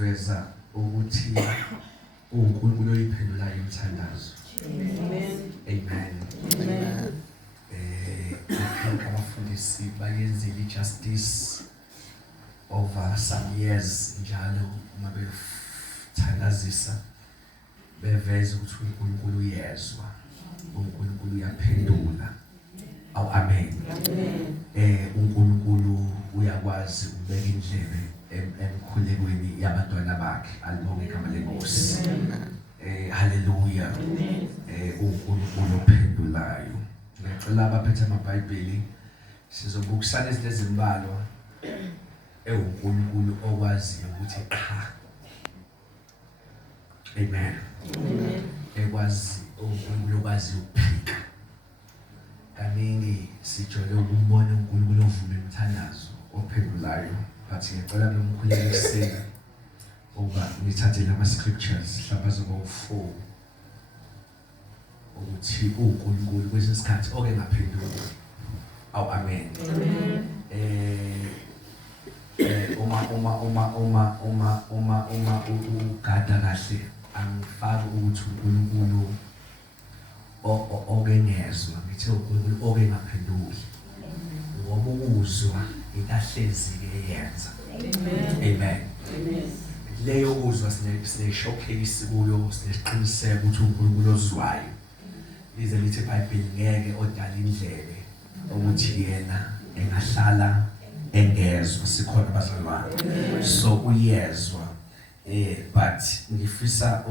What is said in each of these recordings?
ukuveza ukuthi uNkulunkulu oyiphendulayo umthandazo. Amen. Abafundisi bayenzile justice over some years njalo uma bethandazisa beveza ukuthi uNkulunkulu uyezwa, uNkulunkulu uyaphendula. Amen. uNkulunkulu uyakwazi ukubeka indlebe emkhulekweni yabantwana bakhe. Alibonge igama leNkosi. Hallelujah. uNkulunkulu ophendulayo. Ngicela abaphethe amabhayibheli sizobukisana izinto ezimbalwa uNkulunkulu okwazi ukuthi cha. Amen. Ekwazi uNkulunkulu okwazi ukuphika. Kaningi sijole ukubona uNkulunkulu ovuma umthandazo ophendulayo, but ngicela nomkhulekiseni ukuba nithathe lama scriptures mhlawumbe zoba u4 ukuthi uNkulunkulu kwesinye isikhathi oke ngaphendula. Amen. uma ugada kahle angifaki ukuthi uNkulunkulu oke ngezwe, ngithe uNkulunkulu oke ngaphenduli ngoba ukuzwa ikahlezi ke yenza. Amen. Leyo uzwa sine showcase kuyo, sinesiqiniseko ukuthi uNkulunkulu ozwayo. Lize lithi iBhayibheli ngeke odala indlebe ukuthi yena engahlala engezwa. Sikhona bazalwane, so uyezwa. But ngifisa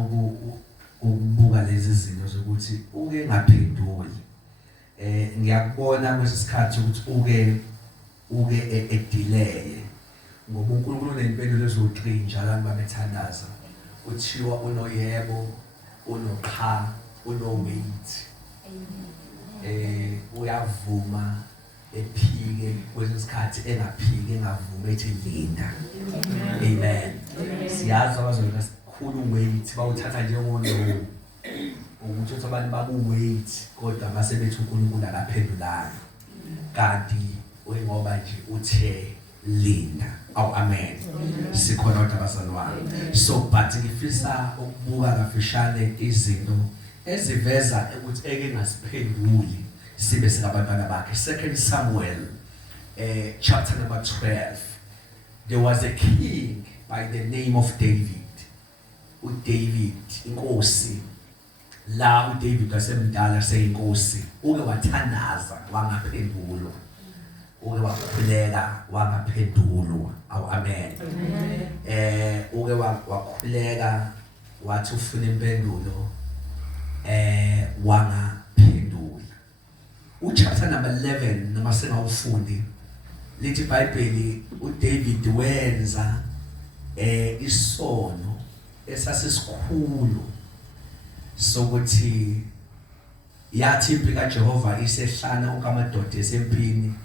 ukubuka lezi zinto zokuthi uke ngaphenduli. Ngiyakubona kwesikhathi ukuthi uke edelay ngoba uNkulunkulu unempendulo ezo3 njalo abantu bamethandaza. Kuthiwa unoyebo, unocha, unowait. Uyavuma ephike kwesikhathi engaphiki engavuma ethi linda. Amen. Siyazi abazona sikhulu wait bawuthatha njengono ukuthi abantu baku-wait kodwa mase bethi uNkulunkulu akaphendulanga kanti ngoba nje uthe linda. Amen. Sikhona kodwa bazalwane. So but ngifisa ukubuka kafishane izinto eziveza ukuthi eke ngasiphenduli sibe sikabantwana bakhe. 2 Samuel chapter number 12. There was a king by the name of David. uDavid inkosi la uDavid wasemdala seyinkosi uke wathandaza wangaphendulwa, uke wakhuleka wangaphendulwa. Amen. Uke wakhuleka wathi ufuna impendulo wangaphendula. Chapter number 11 noma sengawufundi lithi iBhayibheli uDavid wenza isono esasesikhulu sokuthi yathi impilo kaJehova isehlana onke amadoda esempini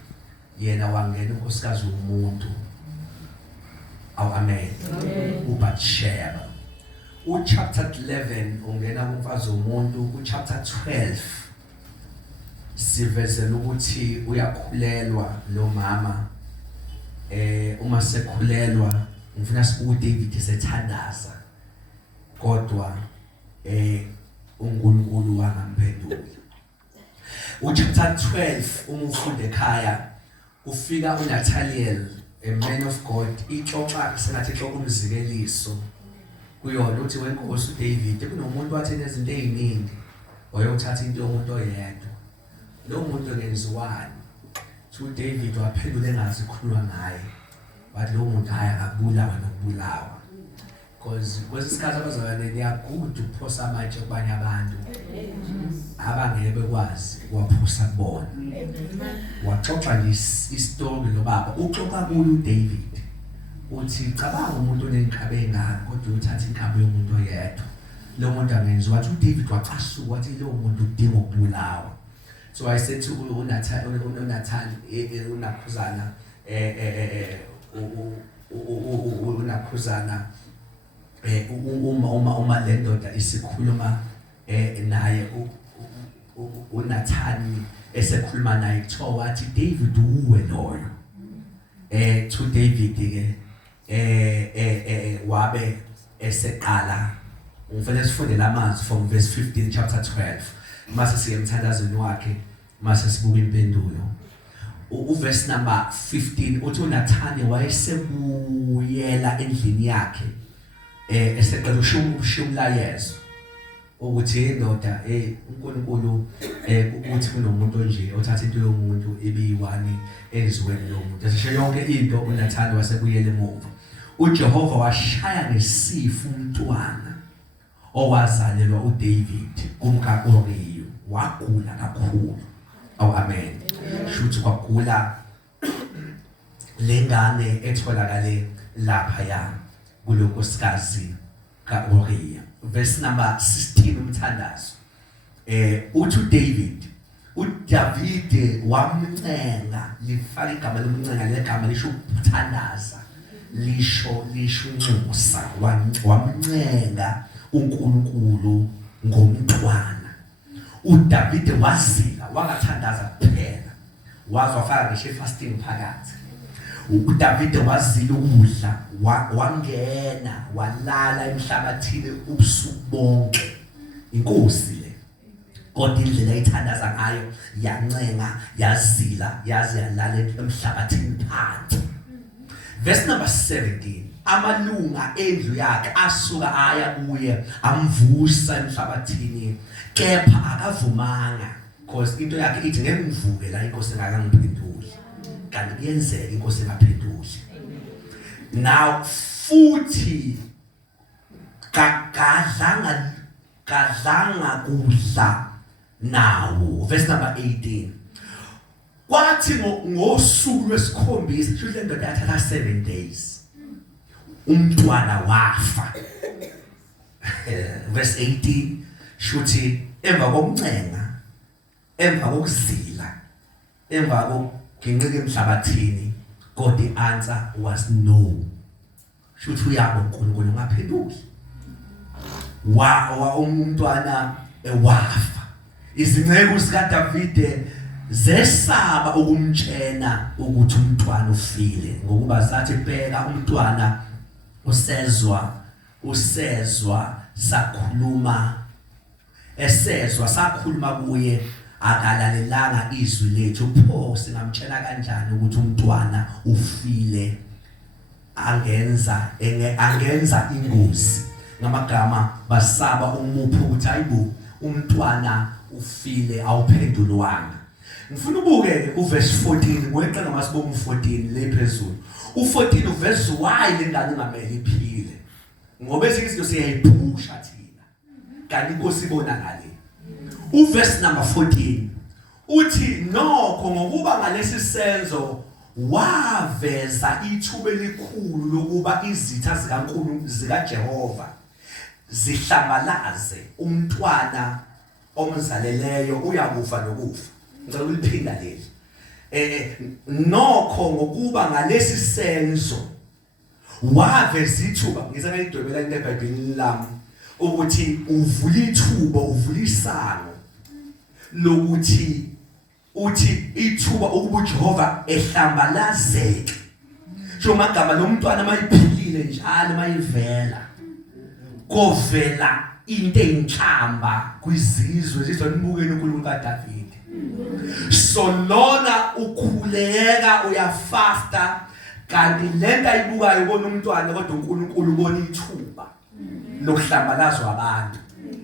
yena wangena unkosikazi womuntu. Amen. uBathsheba. Chapter 11 ungena kumfazi womuntu. Chapter 12 sivezela ukuthi uyakhulelwa lo mama. Uma sekhulelwa ngifuna sibuke uDavid esethandaza kodwa uNkulunkulu wangamphendula. Chapter 12 uma ufunda ekhaya kufika uNathaniel, a man of God, ixoxa sengathi ixoxa umzikeliso kuyona uthi wenkosi uDavid kunomuntu wathi nezinto eziningi wayothatha into yomuntu oyedwa. Lo muntu ngenziwani? uDavid waphendula engazi ukukhuluma ngaye. Wathi lo muntu haya akubulawa nokubulawa. Because kwesikhathi abazalwane niyaguda ukuphosa amatshe kubanye abantu abangeke bekwazi ukuwaphosa kubona. Waxoxa nje istory lo baba uxoxa kuyo uDavid uthi cabanga umuntu onenkabe engaka kodwa uthatha inkabe yomuntu oyedwa. Lo muntu angenziwa. Wathi uDavid wacasuka wathi lo muntu udinga ukubulawa. So I said to uNathani unakhuzana unakhuzana uma le ndoda isikhuluma naye uNathani esekhuluma naye kuthiwa wathi David uwe loyo. To David ke wabe eseqala ngifela sifunde lamazwi from verse 15 chapter 12 mase siye emthandazweni wakhe mase sibuka impendulo uverse number 15 uthi uNathani wayesebuyela endlini yakhe eseqala ushumlayezo ukuthi indoda uNkulunkulu uthi kunomuntu nje othatha into yomuntu ebiyiwani ezweni lomuntu esisho yonke into uNathani wasebuyela emuva uJehova washaya ngesifo umntwana owazalelwa uDavid kumka-Uriya wagula kakhulu amen shuthi kwagula lengane etholakale lapha ya kulonkosikazi kaUriya verse number 16 umthandazo uthi uDavid wamncenga lifaka igama lomncenga legama lisho ukuthandaza lisho unxusa wamncenga uNkulunkulu ngomntwana uDavid wazila wangathandaza kuphela wazwafaka ngisho fasting phakathi uDavid wazila ukudla wangena walala emhlabathini ubusuku bonke inkosi le kodwa indlela ayithandaza ngayo yancenga yazila yaze yalala emhlabathini phansi verse number 17 amalunga endlu yakhe asuka aya kuye amvusa emhlabathini kepha akavumanga because into yakhe ithi ngeke ngivuke la inkosi engakangiphenduli kanti kuyenzeka inkosi engaphenduli now futhi kadlanga kudla nawo verse number 18 kwathi ngosuku lwesikhombisa kusho le ndoda yathatha 7 days umntwana wafa verse 18 shuthi emva kokuncenga emva kokuzila emva kokuginqika emhlabathini God the answer was no shuthi uyabo uNkulunkulu ngaphenduli umntwana wafa izinceku zikaDavide zesaba ukumtshena ukuthi umntwana ufile ngokuba zathi bheka umntwana usezwa sakhuluma kuye akalalelanga izwi lethu pho singamtshela kanjani ukuthi umntwana ufile angenza ingozi ngamagama basaba umupho ukuthi ayibo umntwana ufile awuphendulwanga ngifuna ubuke uverse 14 ngweqa ngamasibomu 14 lephezulu u14 uverse why lengane ingamele iphile ngoba izinto siyayiphusha thina kanti inkosi ibona ngale uverse number 14 uthi nokho ngokuba ngalesi senzo waveza ithuba elikhulu lokuba izitha zikaNkulunkulu zikaJehova zihlambalaze umntwana omzaleleyo uyakufa nokufa ngicela uliphinda leli nokho ngokuba ngalesi senzo waveza ithuba ngizake ngidwebela into eBhayibhelini lami ukuthi uvula ithuba uvula isango lokuthi uthi ithuba ukuba uJehova ehlambalazeke nje magama lomntwana mayiphilile njalo mayivela kovela into enhlamba kwizizwe zizonibukeni uNkulunkulu kaDavid so lona ukhuleka uyafasta kanti lento ayibukayo ubona umntwana kodwa uNkulunkulu ubona ithuba lokuhlambalazwa abantu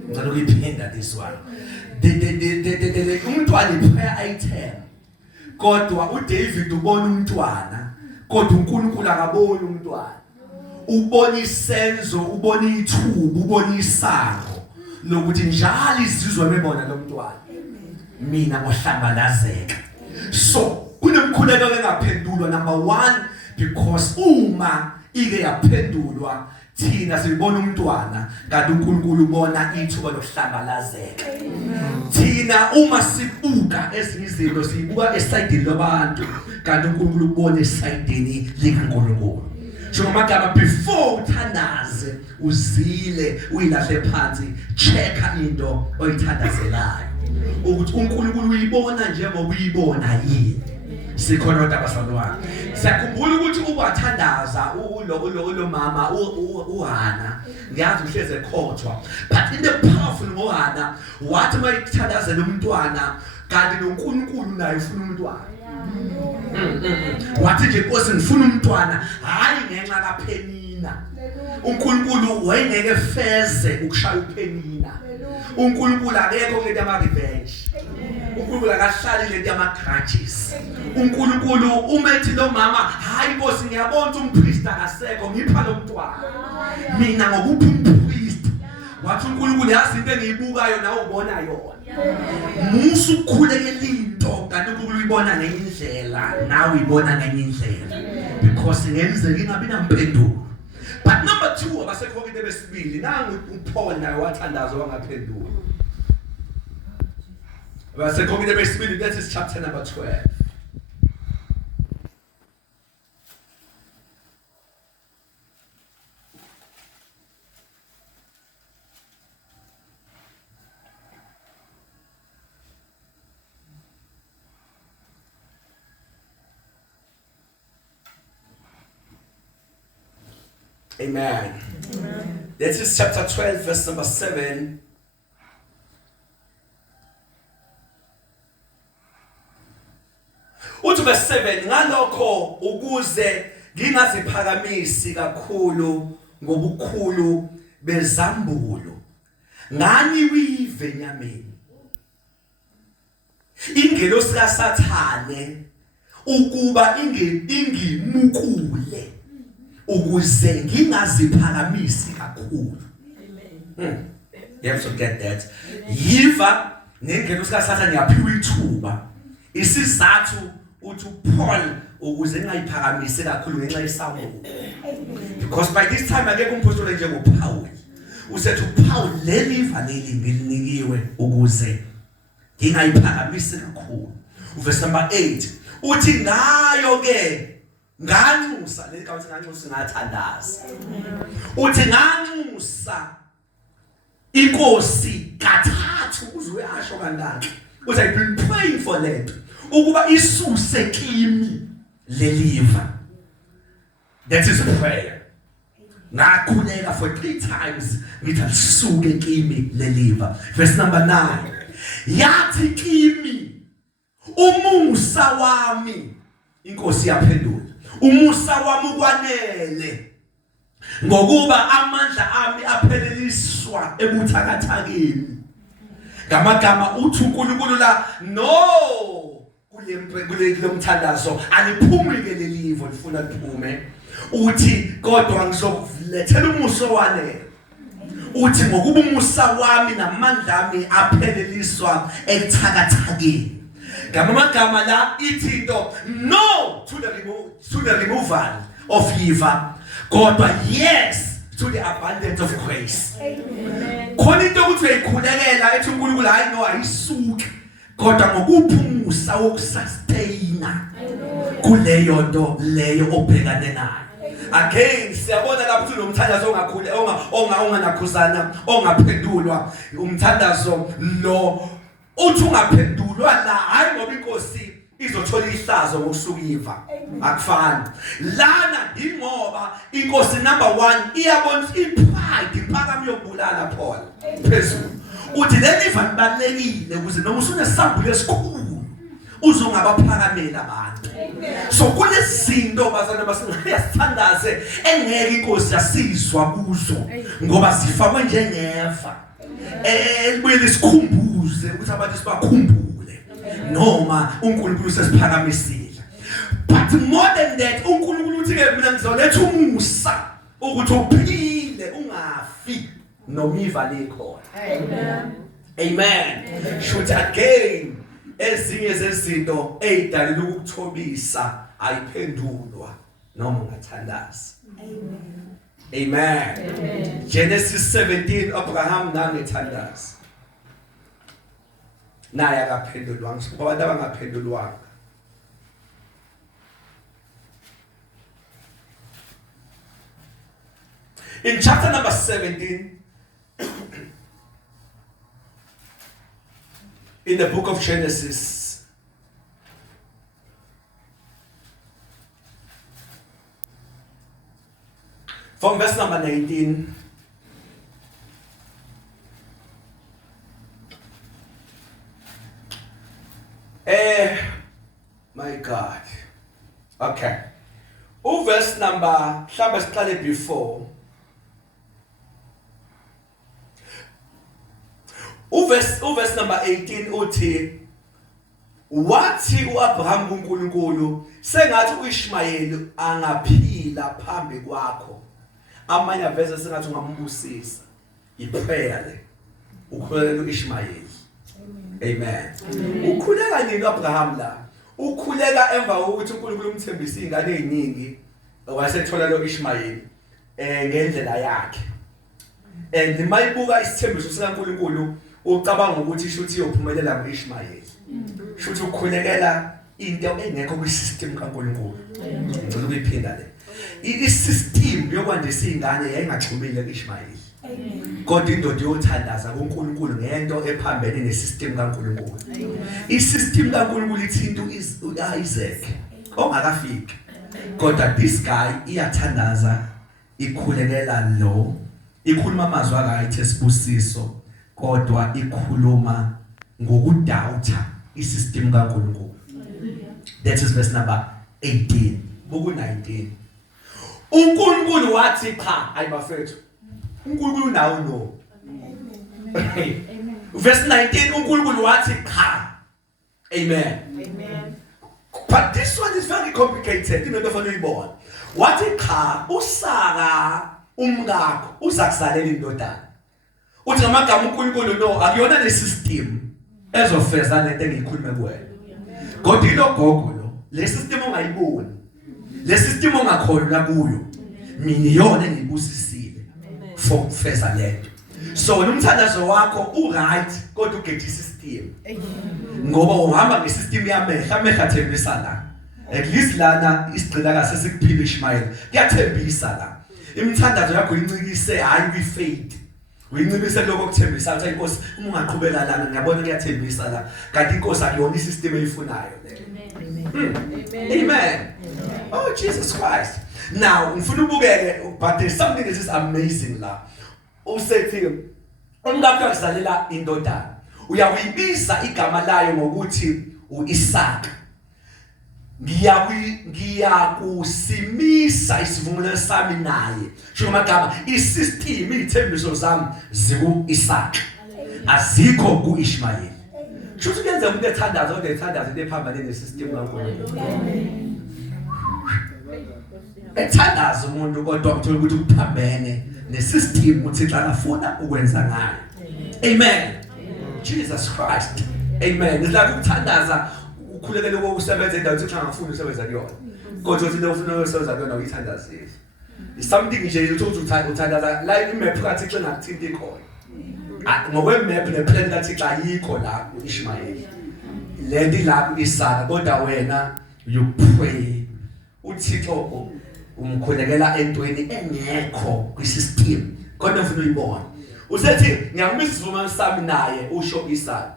ngicela ukuyiphinda this one the umntwana iprayer item kodwa uDavid ubona umntwana kodwa uNkulunkulu akaboni umntwana ubona isenzo ubona ithuba ubona isango lokuthi njalo izizwe bebona lo mntwana mina ngohlambalazeka so kunemkhuleko engaphendulwa number 1 because uma ike yaphendulwa thina sibona umntwana kanti uNkulunkulu ubona ithuba lokuhlambalazeka thina uma sibuka ezinyizinto sibuka esayidini labantu kanti uNkulunkulu ubona esayidini likaNkulunkulu Shomagama before uthandaze uzile uyilahle phansi checka into oyithandazelayo ukuthi uNkulunkulu uyibona njengoba uyibona yini Sikhona kodwa abazalwane. Siyakhumbula ukuthi ukwathandaza lo mama uHana. Ngiyazi uhleze ekhothwa. But in the powerful ngoHana, wathi mayithandazela umntwana kanti noNkulunkulu naye ufuna umntwana. Wathi nje Nkosi ngifuna umntwana, hayi ngenxa kaPenina. uNkulunkulu wayengeke feze ukushaya uPenina. uNkulunkulu akekho ngento yama revenge. uNkulunkulu akahlali lento yama grudges. uNkulunkulu umethi lo mama, hayi Nkosi ngiyabona umpriest akasekho, ngipha lo mntwana. Mina ngokuphi umpriest? Wathi uNkulunkulu yazi into engiyibukayo nawe ubona yona. Musu ukukhulekela into kanti uNkulunkulu uyibona ngenye indlela, nawe uyibona ngenye indlela. Because ngenzeka ingabi nampendulo. But number 2 abasekho into besibili nangu uPaul naye wathandaza wangaphendula. Abasekho into besibili, that is chapter number 12. Amen. Amen. This is chapter 12, verse number 7. Uthi verse 7, ngalokho ukuze ngingaziphakamisi kakhulu ngobukhulu bezambulo ngani wive nyameni ingelosi kaSathane ukuba ingimukule ukuze ngingaziphakamisi kakhulu. Amen. You have to get that. Yiva nengelosi kaSathane yaphiwa ithuba. Isizathu uthi Paul ukuze ngayiphakamisi kakhulu ngenxa yesambulo. Because by this time akekho umpostoli njengoPaul. Usethi uPaul leliva leli ngilinikiwe ukuze ngingayiphakamisi kakhulu. Verse number 8 uthi ngayo ke nganxusa le kathi nganxusa ngathandaza. Uthi nganxusa inkosi kathathu uzwe asho kanjalo. Uthi I've been praying for that ukuba isuse kimi leliva. That is a prayer. Ngakhuleka for 3 times ngithi lisuke kimi leliva. Verse number 9 yathi kimi umusa wami, inkosi yaphendula, umusa wami ukwanele ngokuba amandla ami apheleliswa ebuthakathakeni. Ngamagama uthi uNkulunkulu la no kule mthandazo aliphumi ke lelivo lifuna liphume. Uthi kodwa ngizokulethela umusa wanele. Uthi ngokuba umusa wami namandla ami apheleliswa ebuthakathakeni. Ngamagama la ithi into no to the removal of yiva, kodwa yes to the abundance of grace. Amen. Khona into ukuthi uyikhulekela ethi uNkulunkulu hayi no ayisuki, kodwa ngokuphumusa wokusustaina kuleyo nto leyo obhekane nayo. Again siyabona lapho unomthandazo ongakhule onganakhuzana ongaphendulwa umthandazo lo uthi ungaphendulwa la hayi ngoba inkosi izothola ihlazo ngokusuka yiva. Akufani lana ingoba inkosi number 1 iyabona ipride iphakama yokubulala Paul phezulu. Uthi leliva libalekile ukuze noma usunesambulo esikhulu uzongabaphakamela abantu. So kunezinto bazana basingayasithandaze engeke inkosi yasizwa kuzo ngoba sifakwe njengeva. Libuye sikhumbuze ukuthi abantu sibakhumbule noma uNkulunkulu sesiphakamisile. But more than that uNkulunkulu uthi ke mina ngizoletha umusa ukuthi uphile ungafi nomiva likhona. Amen. Amen. Should again ezinye zezinto ezidalela ukuthobisa ayiphendulwa noma ungathandaza. Amen. Amen. Amen. Genesis 17 Abraham nangethandaza. Naye akaphendulwanga. Abantu abangaphendulwanga. In chapter number 17 in the book of Genesis, From verse number 19. My God. Okay. Verse number, mhlawumbe siqale before. Verse number 18 uthi wathi uAbraham kuNkulunkulu sengathi uIshmayeli angaphila phambi kwakho. Amanye aveze sengathi ungambusisa. Iprayer le. Ukhulela uIshmayeli. Amen. Ukhuleka nini uAbraham la? Ukhuleka emva kokuthi uNkulunkulu umthembise izingane eziningi wasethola lo Ishmayeli ngendlela yakhe. And mayibuka isithembiso sikaNkulunkulu ucabanga ukuthi ishuthi iyophumelela ngoIshmayeli. Shuthi ukhulekela into engekho kwisystem kaNkulunkulu. Ngicela ukuyiphinda le. I-system yokwandisa izingane yayingaxhumile kuIshmayeli. Kodwa indoda yothandaza kuNkulunkulu ngento ephambene nesystem kaNkulunkulu. Isystem kaNkulunkulu ithinta uIsaac ongakafiki. Kodwa this guy iyathandaza ikhulekela lo ikhuluma amazwi akayithi esibusiso kodwa ikhuluma ngokudawutha isystem kaNkulunkulu. That is verse number 18. Buku 19. uNkulunkulu wathi cha ayibafethu. uNkulunkulu nawo no. Amen. Verse 19 uNkulunkulu wathi cha. Amen. Amen. But this one is very complicated. Into efanele uyibone. Wathi cha uSara umkakho uzakuzalela indodana. Uthi ngamagama uNkulunkulu no akuyona le system ezofeza lento engiyikhuluma kuwena. Kodwa ilogogo lo le system ongayiboni. Le system ongakholwa kuyo. Mina iyona engibusisile for feza lento. So umthandazo wakho uright kodwa ugethi system. Ngoba uhamba ngesystem yamehla thembisa la. At least lana isigcina kahle sikuphila Ishmayeli. Kuyathembisa la. Imithandazo yakho incikise hayi kwi-faith. Uyincikise lokho kuthembisa ukuthi inkosi uma ungaqhubeka lana ngiyabona kuyathembisa la. Kanti inkosi akuyona isystem eyifunayo le. Amen. Oh Jesus Christ. Now, ngifuna ubukeke but there's something that is amazing la. Usethi umkakho akuzalela indodana. Uyakuyibiza igama layo ngokuthi uIsaac. Ngiyakusimisa isivumelwano sami naye. Sho amagama isystem ithembiso zami zikuIsaac. Azikho kuIshmayeli. Sho ukuthi kuyenza umuntu ethandaza kodwa ethandaza into ephambane nesystem kaNkulunkulu. Ethandaza umuntu kodwa uthola ukuthi uphambene nesystem uThixo akafuna ukwenza ngayo. Amen. Jesus Christ. Amen. Isla ukuthandaza ukhulekele ukusebenza endaweni uThixo angafuni usebenza kuyona. Kodwa uthi ufuna ukusebenza kuyona uyithandazile. Is something nje uthi uthandaza la imap kaThixo engakuthinti ikhona. Ngokwemap neplan kaThixo ayikho la uIshmayeli. Lendi la uIsaka kodwa wena you pray uThixo umkhulekela entweni engekho kwisystem. Kodwa ufuna uyibona. Usethi ngiyamisa isivumelwano sami naye usho Isaka.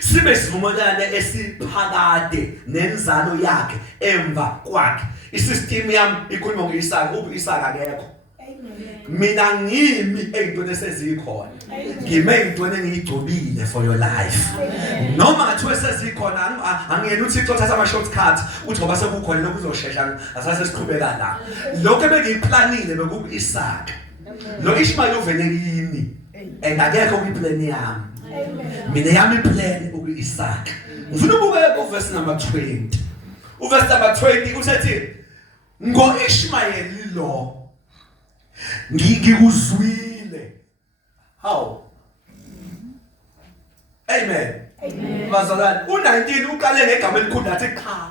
Sibe sivumelwano esiphakade nenzalo yakhe emva kwakhe. Isystem yami ikhuluma ngoIsaka uIsaka akekho. Mina ngimi ezintweni esezikhona. Ngime ezintweni engiyigcobile for your life. Noma ngathiwe sezikhona angiyena uThixo uthatha ama shortcuts uthi ngoba sekukhona lokho uzoshesha asase siqhubeka la. Lokho ebengiyiplanile bekuIsaka. Lo Ishmayeli uvele yini and akekho kwiplan yami. Mina yami plan ukuIsaka. Ngifuna ubuke uverse number 20. Uverse number 20 usethi ngoIshmayeli lo ngikuzwile. How? Amen. Amen. Bazalwane u19 uqale ngegama elikhulu athi cha.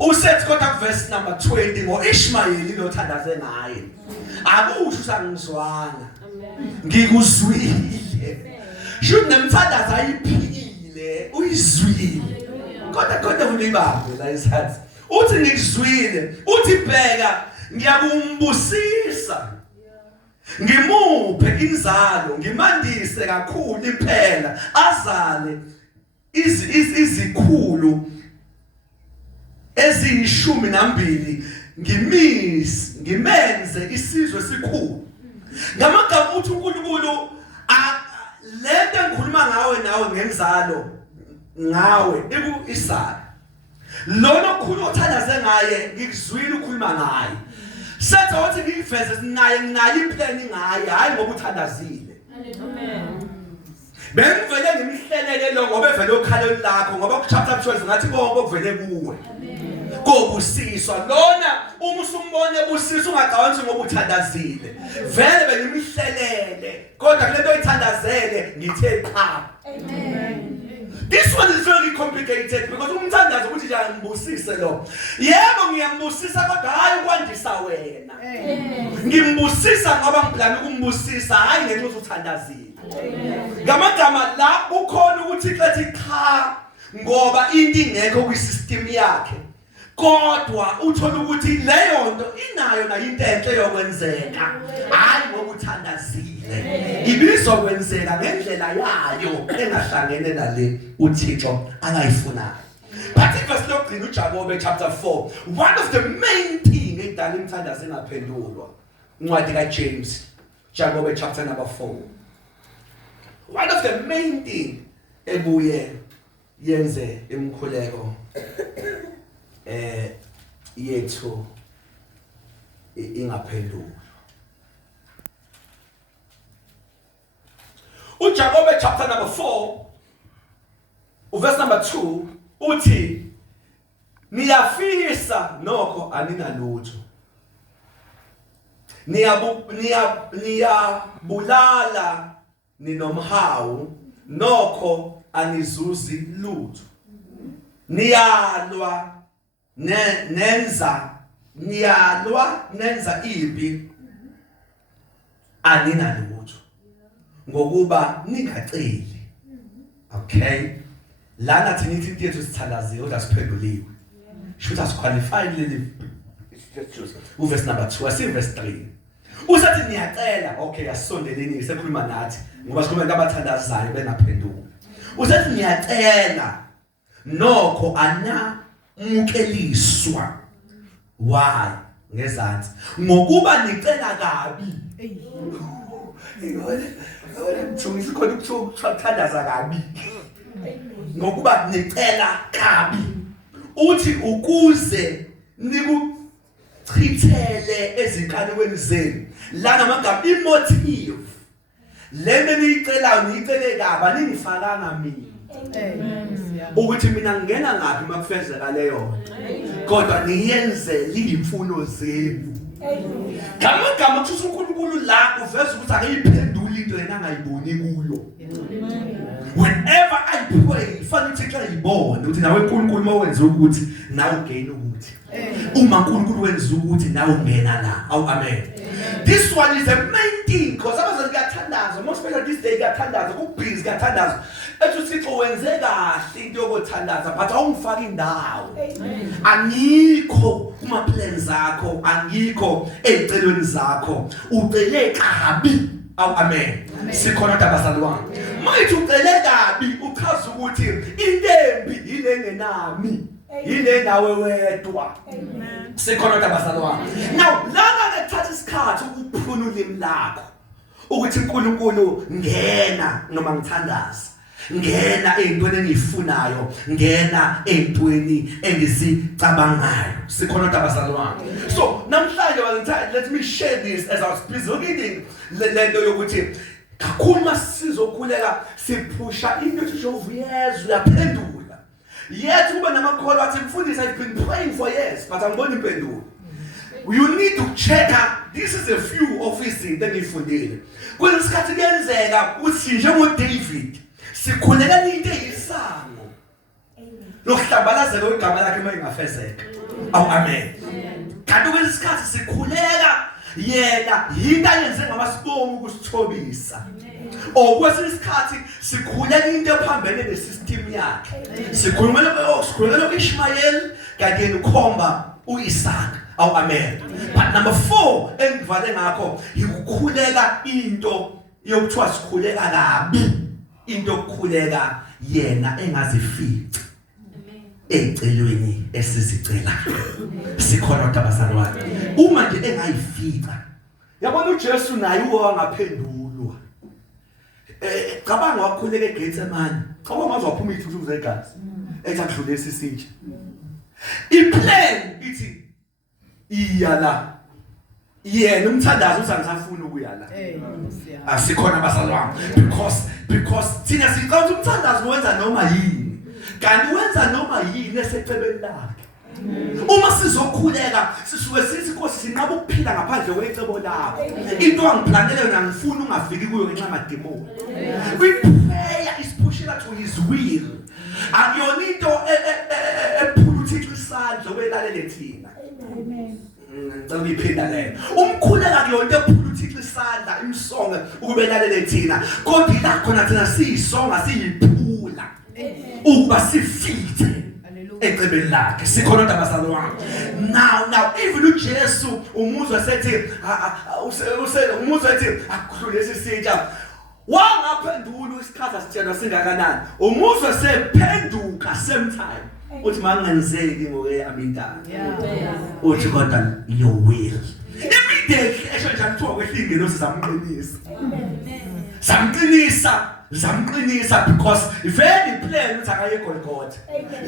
Usethi kodwa verse number 20 ngoIshmayeli lo thandaze ngaye. Akusho usangizwana. Ngikuzwile. Should nemthandaza ayiphikile uyizwile. Kodwa unibambe la ishathi. Uthi ngikuzwile, uthi bheka ngiyakumbusisa. Ngimuphe inzalo, ngimandise kakhulu iphela azale izikhulu eziyishumi nambili ngimenze isizwe esikhulu. Ngamagama uthi uNkulunkulu lento engikhuluma ngawe nawe ngenzalo ngawe iku Isaka. Lona okukhulu othandaze ngaye ngikuzwile ukhuluma ngaye. Sethe wathi ngiveze naye nginayo implan ngaye hayi ngoba uthandazile. Amen. Bengivele ngimhlelele lo ngoba evele okhaleni lakho ngoba ku chapter 12 ngathi konke okuvele kuwe. Amen. Kobusiswa lona uma usumbone busiswa ungacabangi ngoba uthandazile. Vele bengimhlelele kodwa kulento oyithandazele ngithe cha. Amen. This one is very complicated because umthandazo ukuthi nje ngibusise lo. Yebo ngiyambusisa kodwa hayi ukwandisa wena. Ngimbusisa ngoba ngiplana ukumbusisa hayi ngenxa ukuthi uthandazile. Ngamagama la ukhona ukuthi ethi cha ngoba into ingekho kwisystem yakhe. Kodwa uthola ukuthi leyo nto inayo na into enhle yokwenzeka. Hayi ngoba uthandazile. Ibizokwenzeka ngendlela yayo engahlangene nale uThixo angayifunayo. But if us look in uJakobe chapter 4, one of the main thing edala imthandazo engaphendulwa incwadi kaJames, Jakobe chapter number 4. One of the main thing ebuye yenze imkhuleko yethu ingaphendulwa. uJakobe chapter number 4 verse number 2 uthi niyafisa nokho aninalutho, niyabulala ninomhawu nokho anizuzi lutho, niyalwa nenza ibi aninalutho ngokuba ningaceli. Okay, lana thina ithi yethu sithandaziwe kodwa siphenduliwe. Should us qualify leli verse number 2 asi verse 3. Usathi niyacela, okay asondeleni sekhuluma nathi ngoba sikhuluma ngabathandazayo benaphenduka. Usathi niyacela nokho anamukeliswa. Why? Ngezansi ngokuba nicela kabi. Ngithungisa khona ukuthandaza kabi. Ngokuba nicela kabi. Uthi ukuze nikuchithele ezinkanukweni zenu. La namagama imotive. Lena niyicelayo niyicele kabi ningifakanga mina. Ukuthi mina ngena ngapi makufezeka leyo. Kodwa niyenze liyimfuno zenu. Ngamagama kuthi uNkulunkulu la uveza ukuthi akayiphenduli into yena angayiboni kuyo. Whenever I pray, fanele ukuthi xa ngibone ukuthi nawe uNkulunkulu mawenza ukuthi nawe ugain ukuthi. Uma uNkulunkulu wenza ukuthi nawe ungena la. Amen. This one is the main thing because abazali kuyathandaza, most especially this day kuyathandaza, kubhizi kuyathandaza. Ethi uThixo wenze kahle into yokuthandaza but awungifaki indawo. Angikho kuma plans zakho, angikho ezicelweni zakho. Ucele kabi. Amen. Sikhona abazali wami. Mayithi ucele kabi uchaza ukuthi intembi ile ngenami. Ile nawe wedwa. Amen. Sikhona abazali wami. Now lana lethatha isikhathi ukuphuna ulimi lakho. Ukuthi uNkulunkulu ngena noma ngithandaza. Ngena ezintweni engizifunayo, ngena ezintweni engizicabangayo. Sikhona abazali wami. So namhlanje let me share this as I was busy reading lento yokuthi kakhulu masizokhuleka siphusha into eshovuyezwe yaphendula. Yet kuba namakholwa athi mfundisi I've been praying for years but angiboni impendulo. You need to check out. This is a few of izinto engifundile. Kwesikhathi kuyenzeka uthi njengo David sikhuleka into eyisango. Lokuhlambalazela igama lakhe mayingafezeka. Amen. Kanti kwesikhathi sikhuleka yena yinto ayenze ngamasibongo ukusithobisa. Okwesikhathi sikhuleka into ephambene nesystem yakhe. Sikhuleka uIshmael kanti ukhomba uIsaka. Amen. But number 4 engivale ngakho ukukhuleka into yokuthiwa sikhuleka kabi. Into yokukhuleka yena engazifici. ecelweni esizicelayo. Sikhona abazalwane. Uma nje engayifika, yabona uJesu naye wangaphendulwa. Cabanga wakhuleka eGetsemane. Ngoba maze waphuma ithuthu zegazi. Ethi akudlule isitsha. Iplan ithi iya la. Yena umthandazo usangisafuna ukuya la. Asikhona abazalwane because thina siqala umthandazo wenza noma yini. Kanti wenza noma yini esecebeni lakhe. Uma sizokhuleka sisuke sithi Nkosi sinqaba ukuphila ngaphandle kwecebo lakho. Into angiplanele yona ngifuna ungafiki kuyo ngenxa yamademoni. Prayer is pushing us to his will. Akuyona into ephula uThixo isandla obelalele thina. Amen. Ngicela iphinda le. Umkhuleka kuyona into ephula uThixo isandla imsonga ukubelalele thina. Kodwa la khona thina siyisonga siyiphula. Ukuba sifithe ecebeni lakhe. Sikhona abazalwane. Now even uJesu umuzwa sethi umuzwa ethi akudlule isitsha. Wangaphendula isikhathi asitshela singakanani. Umuzwa sephenduka same time. Uthi mangenzeki ngokweyami intando. Uthi kodwa your will. Immediately esho njalo kuthiwa kwehlingelo sizamqinisa. Zamqinisa because vele plan uthi akaye eGolgotha.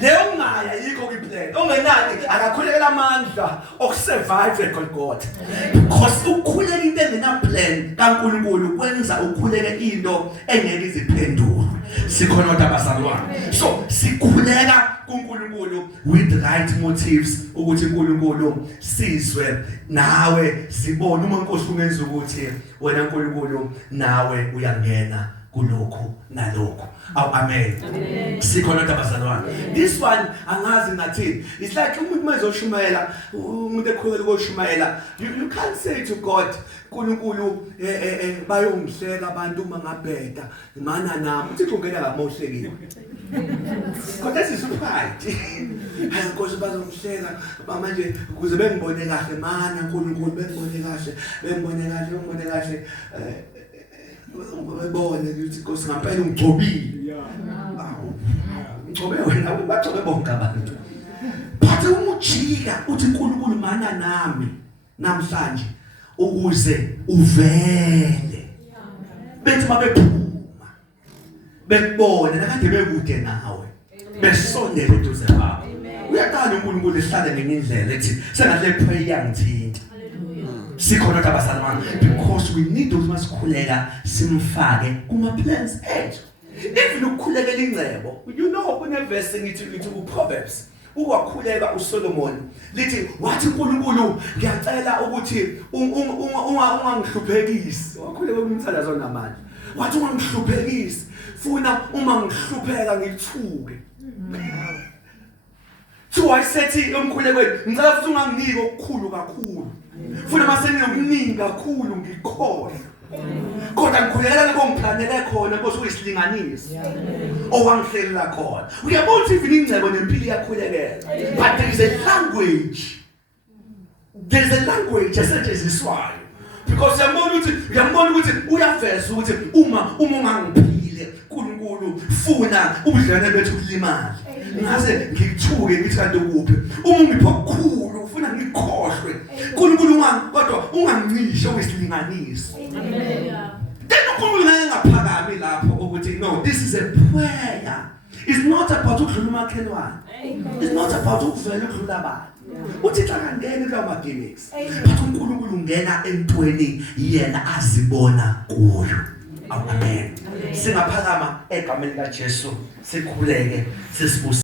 Leyo ungaya yikho kwiplan. Ongenani akakhulekela amandla okusurvive eGolgotha. Because ukukhuleka into engena plan kaNkulunkulu kwenza ukhuleke into engeke iziphendule. Sikhona abazalwane. So sikhuleka kuNkulunkulu with the right motives ukuthi uNkulunkulu sizwe nawe sibone uma inkosi ungenza ukuthi wena uNkulunkulu nawe uyangena kulokho nalokho. Amen. Sikhona abazalwane. This one angazi ngathini. It's like umuntu mezoshumayela, umuntu ekhuleka ukoshumayela. You can't say to God, uNkulunkulu bayongihleka abantu uma ngabheda. Mana nami uthi ungena ngamohlekile. Kodwa sisuphayiti. Hayi Nkosi bazongihleka manje ukuze bengibone kahle mana uNkulunkulu bengibone kahle. Bebone ukuthi Nkosi ngempela ungigcobile. Ngcobe wena bagcobe bonke abantu. Phathe umujika uthi uNkulunkulu mana nami namhlanje ukuze uvele. Bethi mabephuma. Bekubone nakade bekude nawe. Besondele eduze kwakho. Uyaqala uNkulunkulu ehlale ngenyindlela ethi sengathi le prayer yangithinta. Sikhona abazalwane because we need ukuthi masikhuleka simfake kuma plans ethu. Even ukukhulekela ingcebo, you know kune verse ngithi uProverbs ukwakhuleka uSolomon lithi wathi uNkulunkulu ngiyacela ukuthi ungangihluphekisi. Wakhuleka umthandazo namandla. Wathi ungangihluphekisi. Funa uma ngihlupheka ngithuke. So I said umkhulekweni ngicela futhi unganginiki okukhulu kakhulu. Funa masenginomningi kakhulu ngikhohle. Kodwa ngikhulekela ngongiplanele khona Nkosi uyisilinganisi. Owangihlelela khona. Uyabona ukuthi even ingcebo nempilo iyakhulekela. But there is a language. There is a language esetshenziswayo. Because uyambona ukuthi uyaveza ukuthi uma ungangiphile uNkulunkulu funa ubudlelwane bethu bulimali. Ngaze ngikuthuke ngithi kanti ukuphi uma ungipha okukhulu ufuna ngikhohlwe uNkulunkulu kodwa ungancishe uyisilinganisi. Then uNkulunkulu ngaphakami lapho ukuthi no, this is a prayer. It's not about ukudlula umakhelwane. It's not about ukuvela ukudlula abantu. Uthi xa ngangena kulawo magimmicks but uNkulunkulu ungena entweni yena azibona kuyo. Amen. Singaphakama egameni likaJesu sikhuleke sisibusa